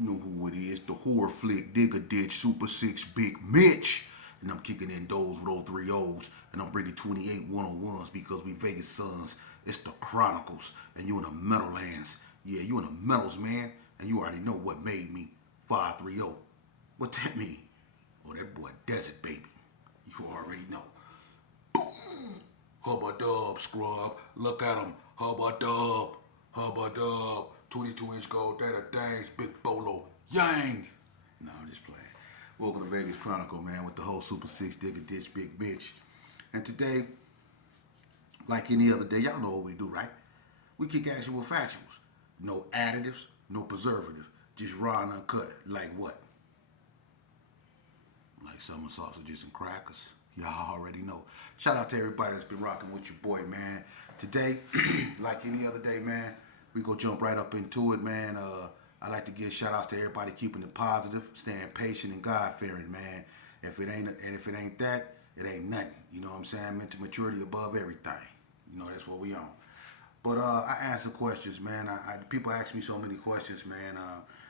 You know who it is, the horror flick, Digger Ditch, Super 6, Big Mitch. And I'm kicking in those with those three O's. And I'm bringing 28 101s because we Vegas Sons. It's the Chronicles. And you in the Meadowlands. Yeah, you in the Metals, man. And you already know what made me 530. What that mean? Oh, that boy Desert, baby. You already know. Boom! Hubba dub, scrub. Look at him. Hubba dub. Hubba dub. 22-inch gold, that a dang, big bolo. Yang! No, I'm just playing. Welcome to Vegas Chronicle, man, with the whole Super 6 Digger Ditch Big Bitch. And today, like any other day, y'all know what we do, right? We kick action with factuals. No additives, no preservatives. Just raw and uncut. Like what? Like summer sausages and crackers. Y'all already know. Shout out to everybody that's been rocking with your boy, man. Today, like any other day, man, we go jump right up into it, man. I like to give shout outs to everybody keeping it positive, staying patient and God fearing, man. If it ain't that, it ain't nothing. You know what I'm saying? Mental maturity above everything. You know, that's what we on. But I answer questions, man. People ask me so many questions, man.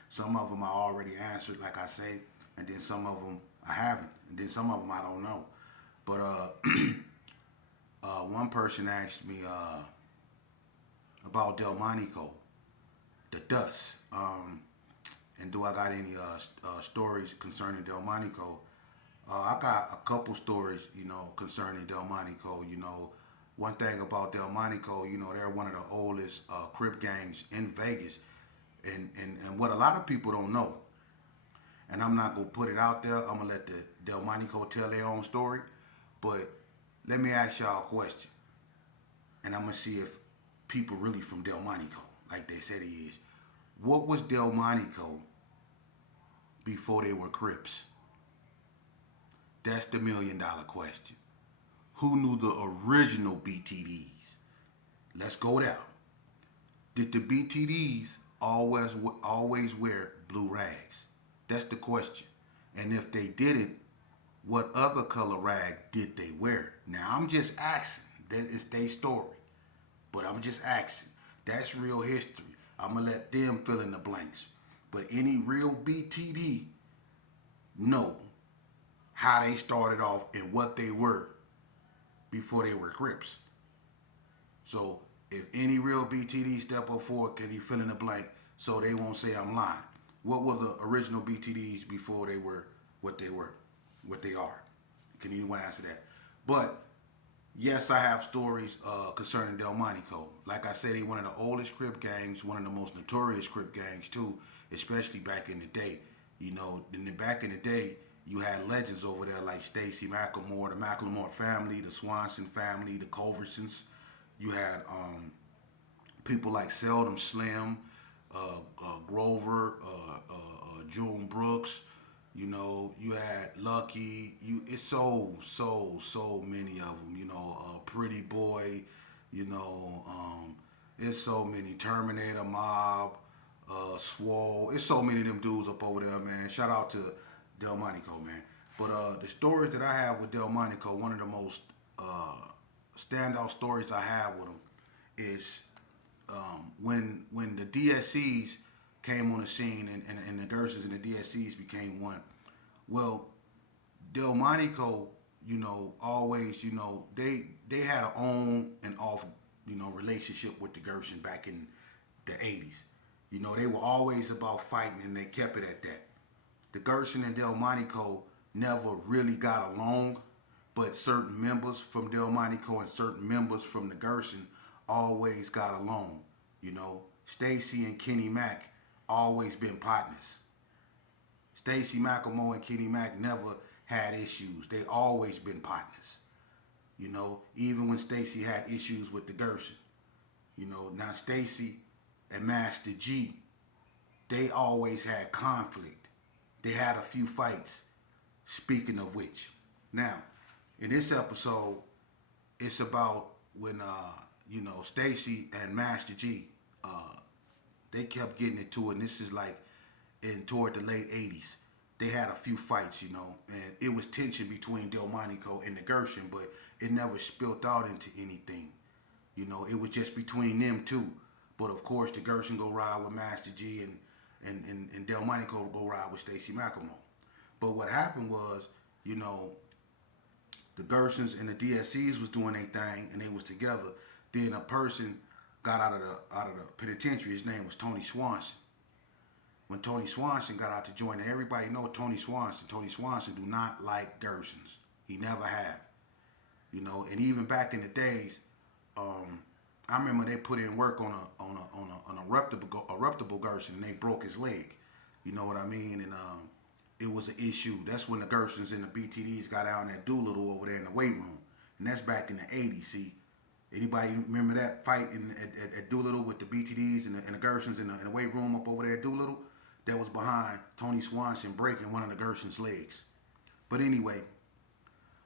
Some of them I already answered, like I say, and then some of them I haven't, and then some of them I don't know. But one person asked me about Monico, the dust, and do I got any stories concerning Monico? I got a couple stories, you know, concerning Monico. You know, one thing about Monico, you know, they're one of the oldest Crip gangs in Vegas, and what a lot of people don't know, and I'm not gonna put it out there. I'm gonna let the Monico tell their own story, but let me ask y'all a question, and I'm gonna see if people really from Monico, like they said he is. What was Monico before they were Crips? That's the $1,000,000 question. Who knew the original BTDs? Let's go there. Did the BTDs always wear blue rags? That's the question. And if they didn't, what other color rag did they wear? Now I'm just asking. That is their story. But I'm just asking. That's real history. I'm going to let them fill in the blanks. But any real BTD know how they started off and what they were before they were Crips. So if any real BTD step up forward, can you fill in the blank so they won't say I'm lying? What were the original BTDs before they were, what they are? Can anyone answer that? But yes, I have stories concerning Monico. Like I said, they one of the oldest Crip gangs, one of the most notorious Crip gangs too, especially back in the day. You know, back in the day, you had legends over there like Stacy McLemore, the McLemore family, the Swanson family, the Culversons. You had people like Seldom Slim, Grover, June Brooks. You know, you had Lucky. It's so many of them. You know, Pretty Boy. You know, it's so many. Terminator, Mob, Swole. It's so many of them dudes up over there, man. Shout out to Monico, man. But the stories that I have with Monico, one of the most standout stories I have with him is when the DSCs came on the scene and the Gerson'S and the DSCs became one. Well, Monico, you know, always, you know, they had an on and off, you know, relationship with the Gerson back in the 80s. You know, they were always about fighting and they kept it at that. The Gerson and Monico never really got along, but certain members from Monico and certain members from the Gerson always got along. You know, Stacy and Kenny Mack always been partners. Stacy McLemore and Kenny Mack never had issues. They always been partners. You know, even when Stacy had issues with the Gerson. You know, now Stacy and Master G, they always had conflict. They had a few fights, speaking of which. Now, in this episode, it's about when, you know, Stacy and Master G, they kept getting into it, and this is like toward the late 80s. They had a few fights, you know, and it was tension between Monico and the Gerson, but it never spilled out into anything. You know, it was just between them two. But of course, the Gerson go ride with Master G, and and Delmonico would go ride with Stacey McElmore. But what happened was, you know, the Gerson'S and the DSCs was doing their thing and they was together. Then a person got out of the penitentiary. His name was Tony Swanson. When Tony Swanson got out to join, everybody know Tony Swanson. Tony Swanson do not like Gerson'S. He never have. You know, and even back in the days, I remember they put in work on a reputable Gerson and they broke his leg. You know what I mean? And it was an issue. That's when the Gerson'S and the Btds got out in that Doolittle over there in the weight room. And that's back in the 80s. See, anybody remember that fight at Doolittle with the Btds and the Gerson'S in the weight room up over there at Doolittle? That was behind Tony Swanson breaking one of the Gerson'S legs. But anyway,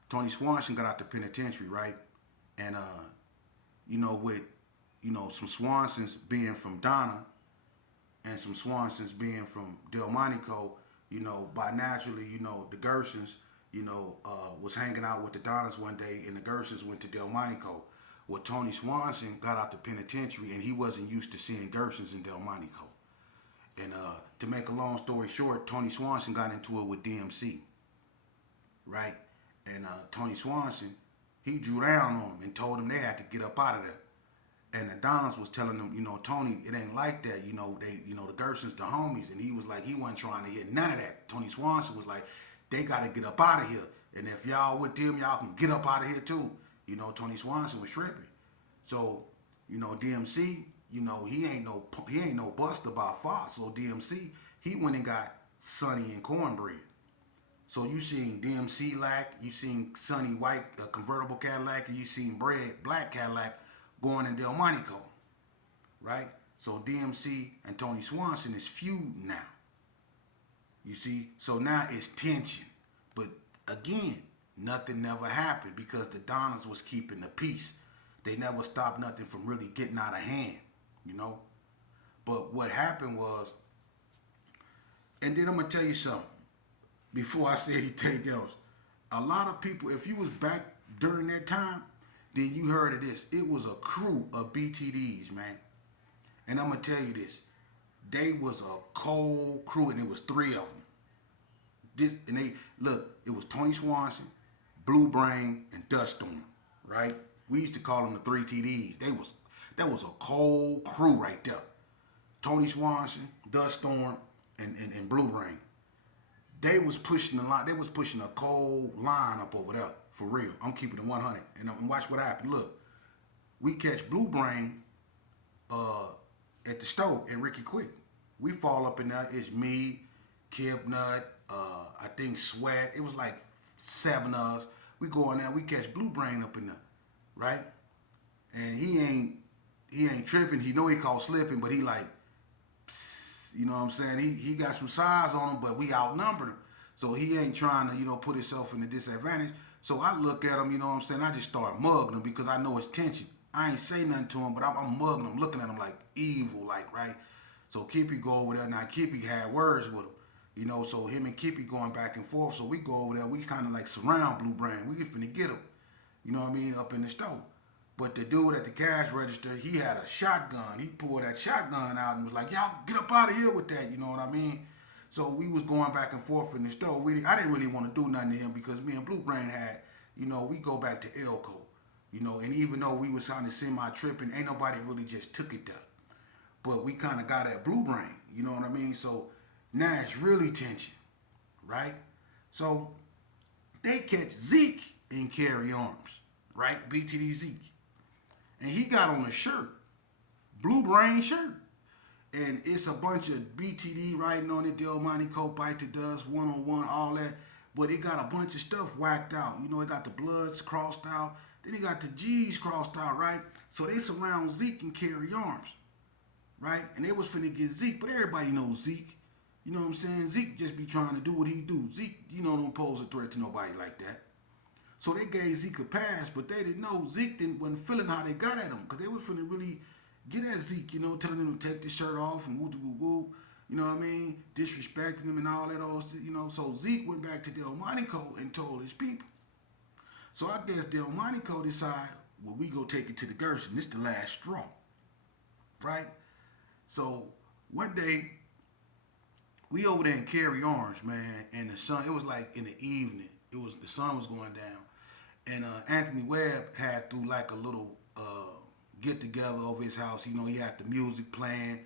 Tony Swanson got out the penitentiary, right? And you know, with some Swansons being from Donna and some Swansons being from Delmonico, you know, by naturally, you know, the Gerson'S, you know, was hanging out with the Donnas one day, and the Gerson'S went to Delmonico. Well, Tony Swanson got out the penitentiary, and he wasn't used to seeing Gerson'S in Delmonico. And to make a long story short, Tony Swanson got into it with DMC, right? And Tony Swanson, he drew down on him and told him they had to get up out of there. And the Donnas was telling them, you know, Tony, it ain't like that. You know, the Gerson'S, the homies. And he was like, he wasn't trying to hear none of that. Tony Swanson was like, they got to get up out of here. And if y'all with them, y'all can get up out of here too. You know, Tony Swanson was tripping. So, you know, DMC, you know, he ain't no buster by far. So DMC, he went and got Sonny and Cornbread. So you seen DMC lack, you seen Sonny white convertible Cadillac, and you seen Bread black Cadillac going in Delmonico, right? So DMC and Tony Swanson is feud now. You see, so now it's tension. But again, nothing never happened because the Donnas was keeping the peace. They never stopped nothing from really getting out of hand, you know? But what happened was, and then I'm going to tell you something. Before I say anything else, a lot of people, if you was back during that time, then you heard of this. It was a crew of Btds, man. And I'm going to tell you this. They was a cold crew, and it was three of them. It was Tony Swanson, Blue Brain, and Dust Storm, right? We used to call them the three TDs. That was a cold crew right there. Tony Swanson, Dust Storm, and Blue Brain. They was pushing a lot. They was pushing a cold line up over there, for real. I'm keeping it 100. And watch what happened. Look, we catch Blue Brain at the stove and Ricky Quick. We fall up in there. It's me, Kip Nut, I think Sweat. It was like 7 of us. We go in there. We catch Blue Brain up in there, right? And he ain't tripping. He know he called slipping, but he like, you know what I'm saying? He got some size on him, but we outnumbered him. So he ain't trying to, you know, put himself in a disadvantage. So I look at him, you know what I'm saying? I just start mugging him because I know it's tension. I ain't say nothing to him, but I'm mugging him, looking at him like evil, like, right? So Kippy go over there. Now, Kippy had words with him, you know, so him and Kippy going back and forth. So we go over there. We kind of like surround Blue Brain. We finna get him, you know what I mean, up in the stove. But the dude at the cash register, he had a shotgun. He pulled that shotgun out and was like, y'all get up out of here with that, you know what I mean? So we was going back and forth in the stove. I didn't really want to do nothing to him because me and Blue Brain had, you know, we go back to Elko, you know, and even though we was kind of semi-tripping, ain't nobody really just took it there. But we kind of got at Blue Brain, you know what I mean? So now it's really tension, right? So they catch Zeke in Carrie Arms, right? BTD Zeke. And he got on a shirt, Blue Brain shirt. And it's a bunch of BTD writing on it, Delmonico, Btds, 101, all that. But it got a bunch of stuff whacked out. You know, it got the Bloods crossed out. Then it got the G's crossed out, right? So they surround Zeke and Carrie Arms, right? And they was finna get Zeke, but everybody knows Zeke. You know what I'm saying? Zeke just be trying to do what he do. Zeke, you know, don't pose a threat to nobody like that. So they gave Zeke a pass, but they didn't know Zeke wasn't feeling how they got at him because they was finna really get at Zeke, you know, telling him to take the shirt off and woo-woo-woo, you know what I mean, disrespecting him and all that, you know. So Zeke went back to Delmonico and told his people. So I guess Delmonico decided, well, we go take it to the Gerson. This the last straw, right? So one day, we over there in Carrie Arms, man, and the sun. It was like in the evening. The sun was going down, and Anthony Webb had through like a little get together over his house. You know, he had the music playing,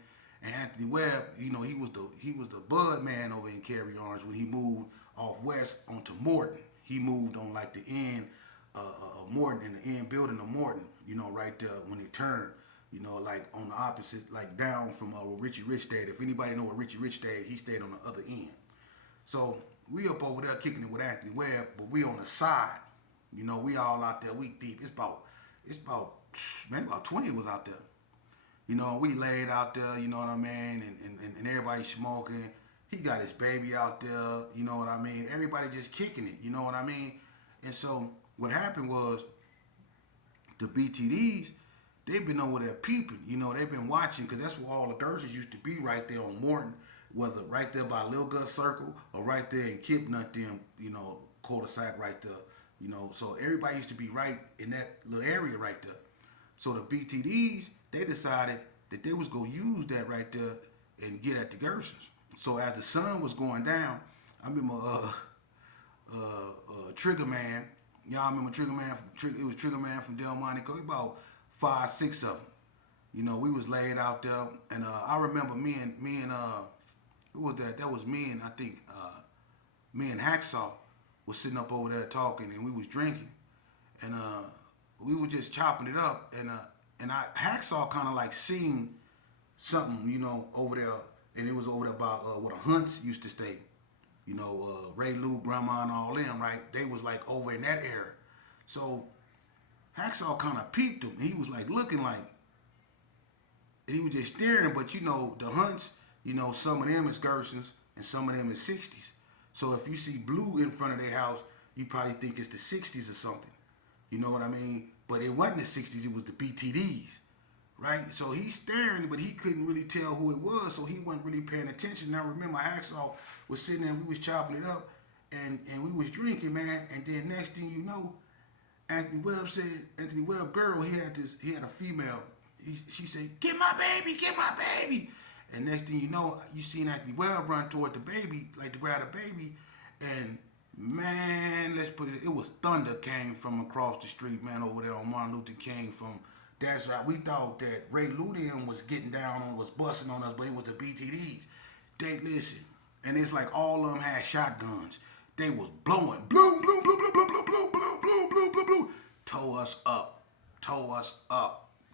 and Anthony Webb, you know, he was the bud man over in Carrie Arms when he moved off west onto Morton. He moved on like the end of Morton, in the end building of Morton. You know, right there when it turned. You know, like on the opposite, like down from where Richie Rich stayed. If anybody know where Richie Rich stayed, he stayed on the other end. So we up over there kicking it with Anthony Webb, but we on the side. You know, we all out there. We deep. It's about man, about 20 was out there. You know, we laid out there. You know what I mean, and everybody smoking. He got his baby out there. You know what I mean. Everybody just kicking it. You know what I mean. And so what happened was the Btds. They've been over there peeping, you know, they've been watching because that's where all the Gerson'S used to be right there on Morton, whether right there by Lil Gus Circle or right there in Kipnut, them, you know, cul-de-sac right there, you know. So everybody used to be right in that little area right there. So the Btds, they decided that they was going to use that right there and get at the Gerson'S. So as the sun was going down, I remember Trigger Man, y'all remember Trigger Man? It was Trigger Man from Del Monico, about 5, 6 of them. You know, we was laid out there, and I remember me and who was that? That was me and I think me and Hacksaw was sitting up over there talking, and we was drinking, and we were just chopping it up, and Hacksaw kind of like seen something, you know, over there, and it was over there by where the Hunts used to stay. You know, Ray Lou, Grandma, and all them, right? They was like over in that area. So Hacksaw kind of peeped him. He was like looking like, and he was just staring. But you know, the Hunts, you know, some of them is Gerson'S and some of them is 60s. So if you see blue in front of their house, you probably think it's the 60s or something. You know what I mean? But it wasn't the 60s, it was the Btds, right? So he's staring, but he couldn't really tell who it was, so he wasn't really paying attention. Now remember, Hacksaw was sitting there, we was chopping it up, and we was drinking, man. And then next thing you know, Anthony Webb girl, he had a female. She said, "Get my baby, get my baby." And next thing you know, you seen Anthony Webb run toward the baby, like to grab the baby. And man, let's put it, it was thunder came from across the street, man, over there on Martin Luther King. That's right. We thought that Ray Ludian was getting down on, was busting on us, but it was the Btds. They listen, and it's like all of them had shotguns. They was blowing, bloom, bloom, bloom, bloom, bloom, bloom, bloom, bloom, bloom, bloom, bloom, bloom. Tore us up.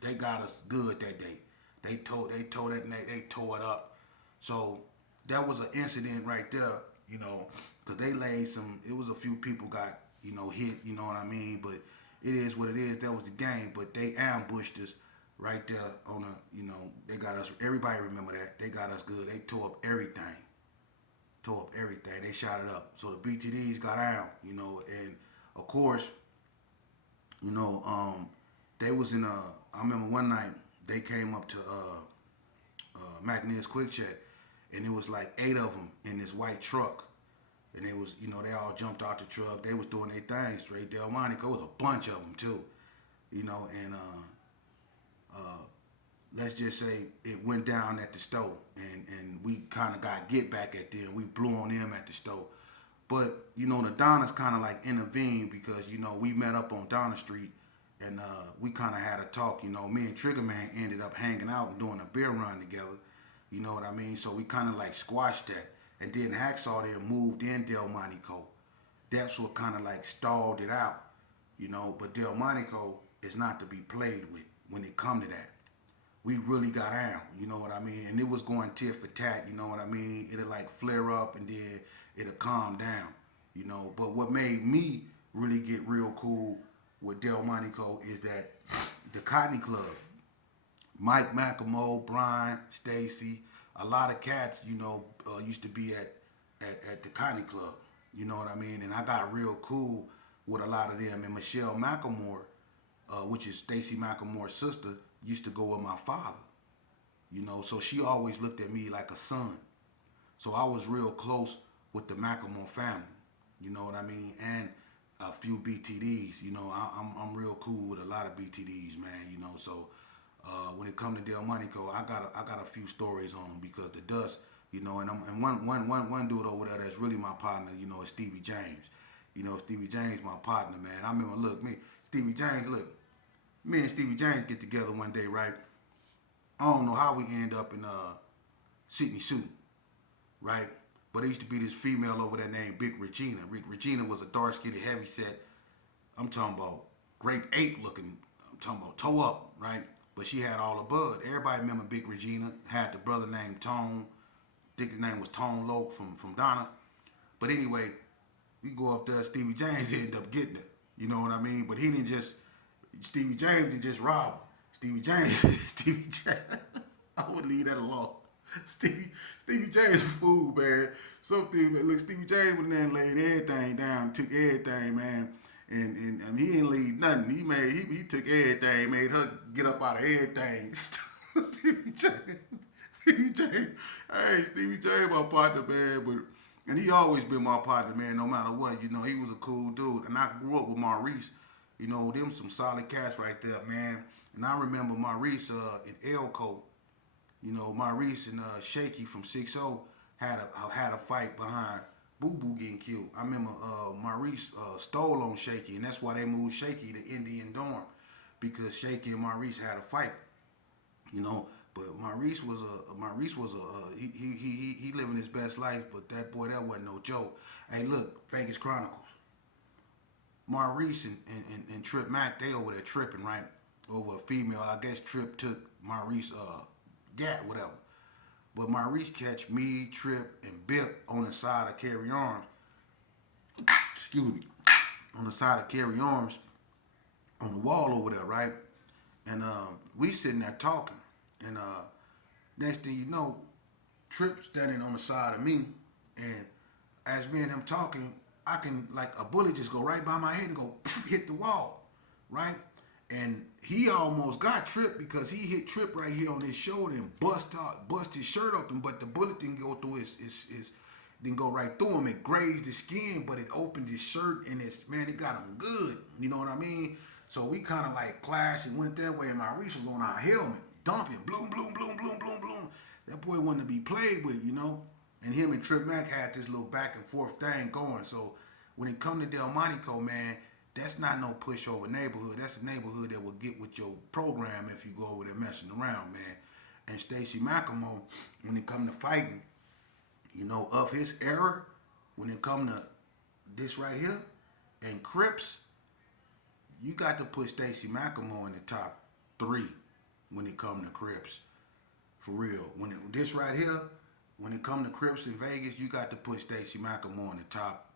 They got us good that day. They tore it up. So that was an incident right there, you know, because they laid some. It was a few people got, you know, hit. You know what I mean? But it is what it is. That was the game. But they ambushed us right there on a, you know, they got us. Everybody remember that. They got us good. They tore up everything. They shot it up. So the Btds got out, you know, and of course, you know, they was in I remember one night they came up to McNeil's Quick Check, and it was like 8 of them in this white truck, and they was, you know, they all jumped out the truck. They was doing their thing straight Del Monico. It was a bunch of them too, you know, and let's just say it went down at the stove, and we kind of got get back at them. We blew on them at the stove. But, you know, the Donnas kind of like intervened because, you know, we met up on Donna Street, and we kind of had a talk. You know, me and Trigger Man ended up hanging out and doing a beer run together. You know what I mean? So we kind of like squashed that. And then Hacksaw there moved in Del Monico. That's what kind of like stalled it out, you know. But Del Monico is not to be played with when it come to that. We really got down, you know what I mean? And it was going tit for tat, you know what I mean? It'll like flare up and then it'll calm down, you know. But what made me really get real cool with Del Monico is that the Cotton Club, Mike McElmo, Brian, Stacy, a lot of cats, you know, used to be at the Cotton Club, you know what I mean? And I got real cool with a lot of them. And Michelle McElmore, which is Stacy McElmore's sister, used to go with my father, you know, so she always looked at me like a son. So I was real close with the McElmore family, you know what I mean, and a few Btds, you know. I'm real cool with a lot of Btds, man, you know. So when it comes to Del Monico, I got a few stories on them because the Dust, And one dude over there that's really my partner, is Stevie James. Stevie James, my partner, man. I remember, me and Stevie James get together one day, right? I don't know how we end up in Sydney Sioux, right? But there used to be this female over there named Big Regina. Regina was a dark skinned, heavy set. I'm talking about grape ape looking. I'm talking about toe up, right? But she had all the bud. Everybody remember Big Regina. Had the brother named Tone. I think his name was Tone Loke from Donna. But anyway, we go up there. Stevie James ended up getting it. You know what I mean? But Stevie James didn't just rob her. Stevie James. I would leave that alone. Stevie James a fool, man. Stevie James went there and laid everything down, took everything, man. And he didn't leave nothing. He took everything, made her get up out of everything. Stevie James, hey, Stevie James, my partner, man. And he always been my partner, man. No matter what, he was a cool dude. And I grew up with Maurice. Them some solid cats right there, man. And I remember Maurice in Elko. Maurice and Shaky from 6-0 had a fight behind Boo Boo getting killed. I remember Maurice stole on Shaky, and that's why they moved Shaky to Indian Dorm, because Shaky and Maurice had a fight. But Maurice was he living his best life, but that wasn't no joke. Hey, look, Vegas Chronicles. Maurice and Trip Mac, they over there tripping, right? Over a female. I guess Trip took Maurice gat, whatever. But Maurice catch me, Trip, and Bip on the side of Carrie Arms. Excuse me. On the side of Carrie Arms on the wall over there, right? And we sitting there talking. And next thing you know, Trip standing on the side of me. And as me and him talking, I can, like, a bullet just go right by my head and go hit the wall, right? And he almost got Trip because he hit Trip right here on his shoulder and bust his shirt open, but the bullet didn't go through didn't go right through him. It grazed his skin, but it opened his shirt and it got him good. You know what I mean? So we kind of like clashed and went that way, and Maurice was on our helmet, dumping, bloom, bloom, bloom, bloom, bloom, bloom. That boy wasn't to be played with, And him and Trip Mac had this little back and forth thing going. So when it come to Delmonico, man, that's not no pushover neighborhood. That's a neighborhood that will get with your program if you go over there messing around, man. And Stacey McElmore, when it come to fighting, of his era, when it come to this right here, and Crips, you got to put Stacey McElmore in the top 3 when it come to Crips. For real. This right here, when it come to Crips in Vegas, you got to put Stacey McElmore in the top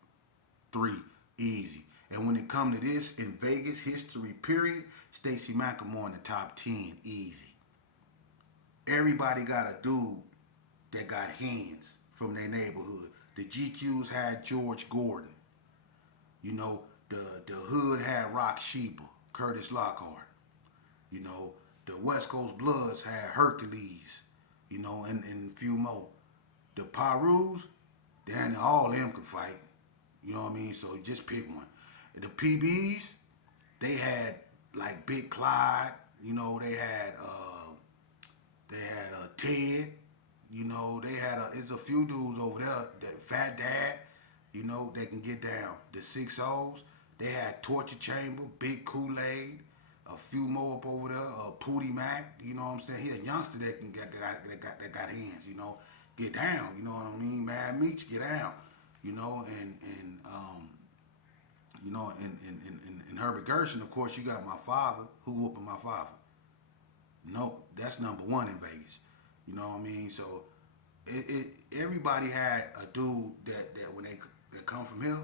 3, easy. And when it come to this in Vegas history period, Stacey McElmore in the top 10, easy. Everybody got a dude that got hands from their neighborhood. The GQs had George Gordon. The hood had Rock Sheba, Curtis Lockhart. The West Coast Bloods had Hercules, and a few more. The Perus, damn, all of them could fight. You know what I mean? So just pick one. The PBs, they had like Big Clyde. They had Ted. They had it's a few dudes over there. That Fat Dad, they can get down. The 6-0s, they had Torture Chamber, Big Kool-Aid, a few more up over there. Pootie Mac, you know what I'm saying? He a youngster that got hands. Get down. You know what I mean? Mad Meats, get down. And Herbert Gerson, of course, you got my father. Who whooping my father? Nope, that's number 1 in Vegas. You know what I mean? So everybody had a dude that when they come from here,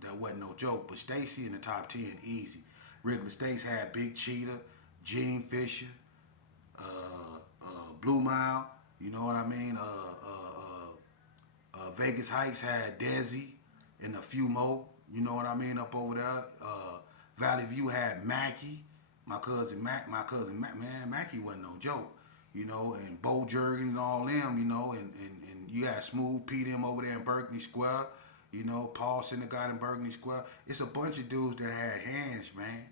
that wasn't no joke. But Stacey in the top 10, easy. Wrigley States had Big Cheetah, Gene Fisher, Blue Mile. You know what I mean? Vegas Heights had Desi and a few more. You know what I mean? Up over there. Valley View had Mackie. My cousin Mac, man, Mackie wasn't no joke. And Bo Jurgen and all them, and you had Smooth P them over there in Berkeley Square. Paul Syndergaard in Berkeley Square. It's a bunch of dudes that had hands, man.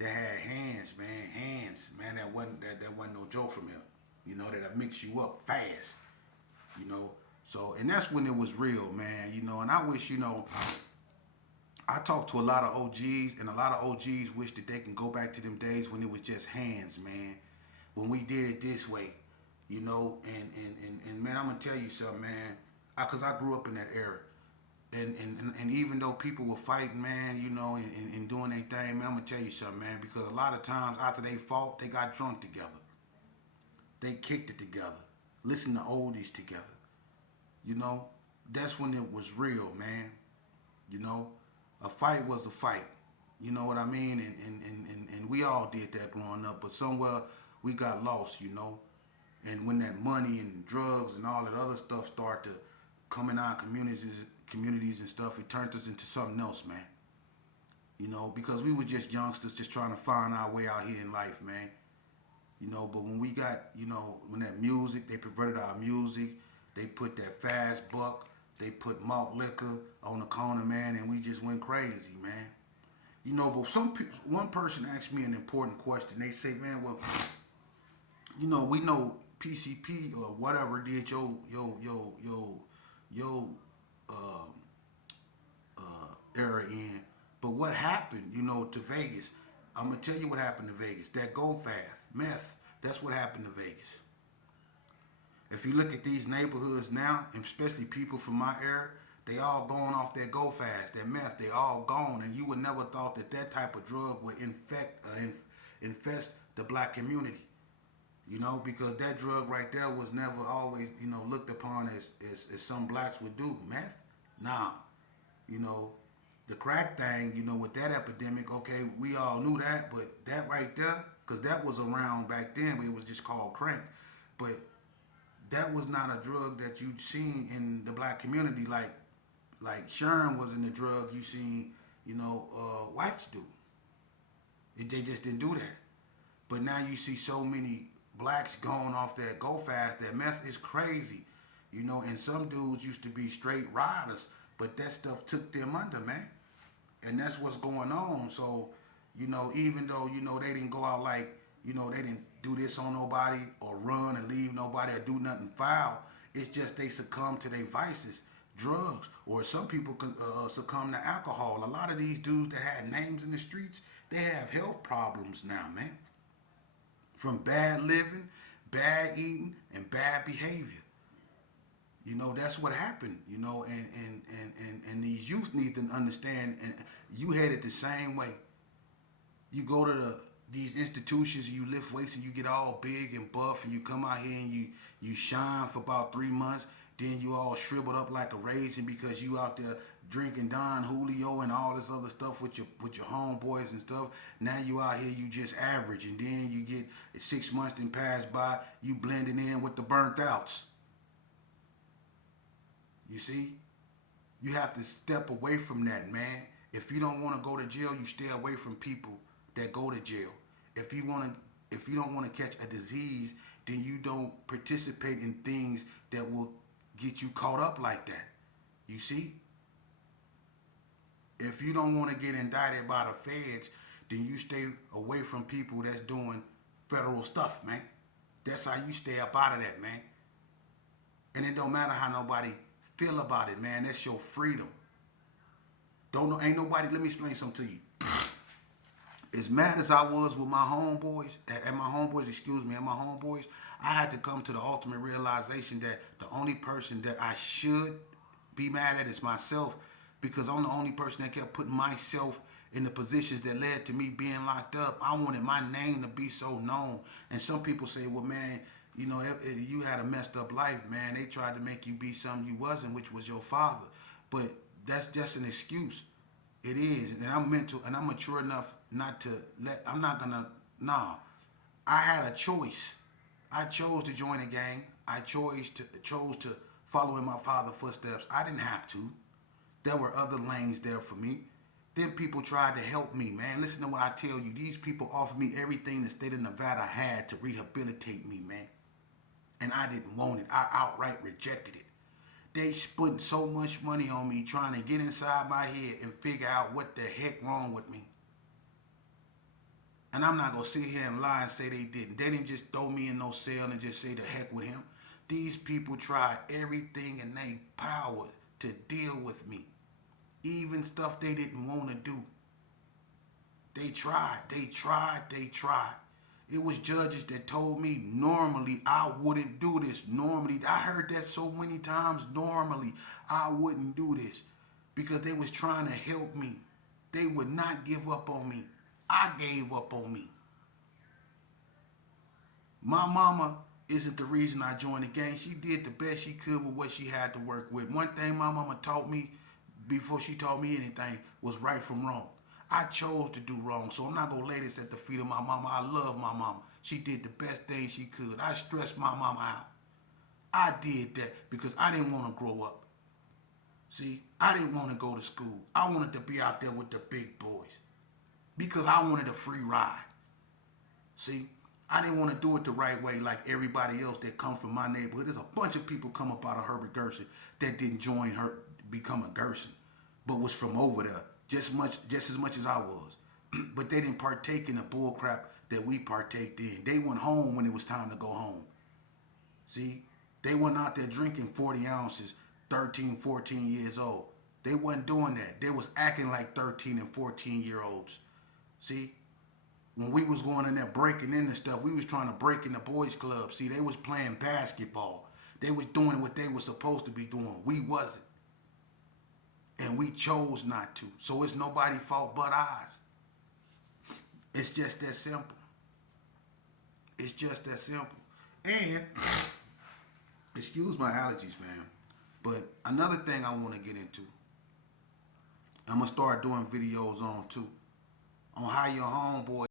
Hands, man. That wasn't no joke from him. That'll mix you up fast. So, and that's when it was real, man. And I wish, I talked to a lot of OGs, and a lot of OGs wish that they can go back to them days when it was just hands, man. When we did it this way, and man, I'm gonna tell you something, man. Cause I grew up in that era, and even though people were fighting, man, and doing their thing, man, I'm gonna tell you something, man. Because a lot of times after they fought, they got drunk together, they kicked it together, listened to oldies together. You know, that's when it was real, man. You know, a fight was a fight. You know what I mean? And we all did that growing up, but somewhere we got lost, And when that money and drugs and all that other stuff started to come in our communities and stuff, it turned us into something else, man. Because we were just youngsters just trying to find our way out here in life, man. But when we got, when that music, they perverted our music, they put that fast buck, they put malt liquor on the corner, man, and we just went crazy, man. But one person asked me an important question. They say, man, well, we know PCP or whatever did your era in, but what happened, to Vegas? I'm gonna tell you what happened to Vegas. That go fast, meth. That's what happened to Vegas. If you look at these neighborhoods now, and especially people from my era, they all going off that go fast, that meth. They all gone, and you would never thought that type of drug would infest the black community. Because that drug right there was never always, looked upon as some blacks would do. Meth? Nah. The crack thing, with that epidemic, okay, we all knew that, but that right there, because that was around back then, but it was just called crank. But that was not a drug that you'd seen in the black community like Sherm wasn't a drug you seen, whites do. They just didn't do that. But now you see so many blacks going off that go fast, that meth is crazy. And some dudes used to be straight riders, but that stuff took them under, man. And that's what's going on. So, even though, they didn't go out like, they didn't do this on nobody or run and leave nobody or do nothing foul. It's just they succumb to their vices, drugs, or some people succumb to alcohol. A lot of these dudes that had names in the streets, they have health problems now, man. From bad living, bad eating, and bad behavior. That's what happened, and these youth need to understand, and you had it the same way. You go to these institutions, you lift weights, and you get all big and buff, and you come out here and you shine for about 3 months, then you all shriveled up like a raisin because you out there drinking Don Julio and all this other stuff with your homeboys and stuff. Now you out here, you just average, and then you get 6 months then pass by, you blending in with the burnt outs. You see? You have to step away from that, man. If you don't want to go to jail, you stay away from people that go to jail. If you don't want to catch a disease, then you don't participate in things that will get you caught up like that. You see? If you don't want to get indicted by the feds, then you stay away from people that's doing federal stuff, man. That's how you stay up out of that, man. And it don't matter how nobody feel about it, man. That's your freedom. Ain't nobody, let me explain something to you. As mad as I was with my homeboys, I had to come to the ultimate realization that the only person that I should be mad at is myself, because I'm the only person that kept putting myself in the positions that led to me being locked up. I wanted my name to be so known. And some people say, well, man, you had a messed up life, man. They tried to make you be something you wasn't, which was your father. But that's just an excuse. It is. And I'm mental and I'm mature enough not to I had a choice. I chose to join a gang. I chose to follow in my father's footsteps. I didn't have to. There were other lanes there for me. Then people tried to help me, man. Listen to what I tell you. These people offered me everything the state of Nevada had to rehabilitate me, man. And I didn't want it. I outright rejected it. They spent so much money on me trying to get inside my head and figure out what the heck wrong with me. And I'm not going to sit here and lie and say they didn't. They didn't just throw me in no cell and just say the heck with him. These people tried everything in their power to deal with me. Even stuff they didn't want to do. They tried. It was judges that told me normally I wouldn't do this. Normally, I heard that so many times. Normally, I wouldn't do this because they was trying to help me. They would not give up on me. I gave up on me. My mama isn't the reason I joined the gang. She did the best she could with what she had to work with. One thing my mama taught me before she taught me anything was right from wrong. I chose to do wrong, so I'm not going to lay this at the feet of my mama. I love my mama. She did the best thing she could. I stressed my mama out. I did that because I didn't want to grow up. See, I didn't want to go to school. I wanted to be out there with the big boys because I wanted a free ride. See, I didn't want to do it the right way like everybody else that come from my neighborhood. There's a bunch of people come up out of Herbert Gerson that didn't join her, become a Gerson, but was from over there just as much as I was. But they didn't partake in the bull crap that we partaked in. They went home when it was time to go home. See, they weren't out there drinking 40 ounces, 13, 14 years old. They wasn't doing that. They was acting like 13 and 14-year-olds. See, when we was going in there breaking in and stuff, we was trying to break in the boys club. See, they was playing basketball. They was doing what they was supposed to be doing. We wasn't. And we chose not to. So it's nobody's fault but ours. It's just that simple. It's just that simple. And, excuse my allergies, man. But another thing I want to get into, I'm going to start doing videos on too, on how your homeboy